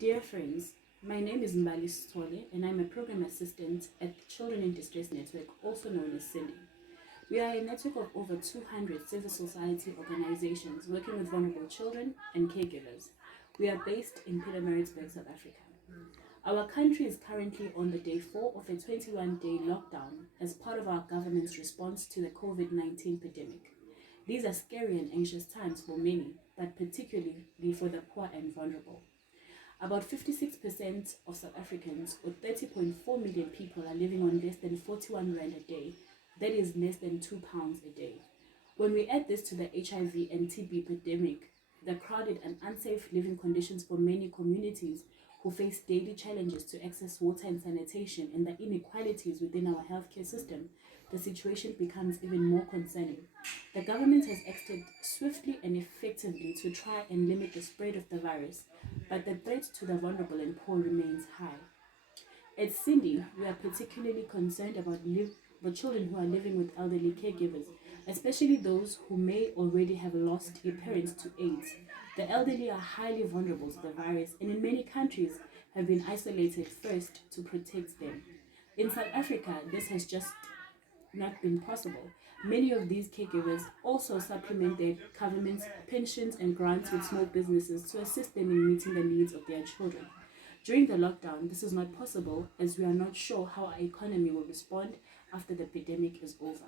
Dear friends, my name is Mbali and I'm a program assistant at the Children in Distress Network, also known as Cindy. We are a network of over 200 civil society organizations working with vulnerable children and caregivers. We are based in Pietermaritzburg, South Africa. Our country is currently on the day 4 of a 21-day lockdown as part of our government's response to the COVID-19 pandemic. These are scary and anxious times for many, but particularly for the poor and vulnerable. About 56% of South Africans, or 30.4 million people, are living on less than 41 Rand a day. That is less than £2 a day. When we add this to the HIV and TB pandemic, the crowded and unsafe living conditions for many communities who face daily challenges to access water and sanitation, and the inequalities within our healthcare system, the situation becomes even more concerning. The government has acted swiftly and effectively to try and limit the spread of the virus, but the threat to the vulnerable and poor remains high. At Cindy, we are particularly concerned about the children who are living with elderly caregivers, especially those who may already have lost their parents to AIDS. The elderly are highly vulnerable to the virus and in many countries have been isolated first to protect them. In South Africa, this has just not been possible. Many of these caregivers also supplement their government's pensions and grants with small businesses to assist them in meeting the needs of their children. During the lockdown, this is not possible as we are not sure how our economy will respond after the pandemic is over.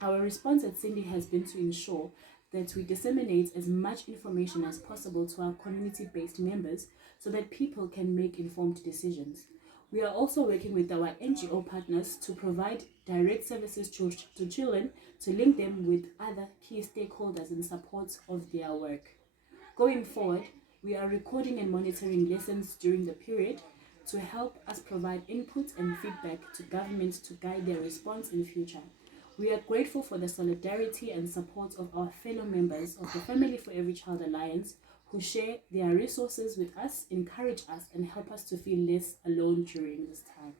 Our response at Cindy has been to ensure that we disseminate as much information as possible to our community-based members so that people can make informed decisions. We are also working with our NGO partners to provide direct services to children to link them with other key stakeholders in support of their work. Going forward, we are recording and monitoring lessons during the period to help us provide input and feedback to government to guide their response in future. We are grateful for the solidarity and support of our fellow members of the Family for Every Child Alliance who share their resources with us, encourage us, and help us to feel less alone during this time.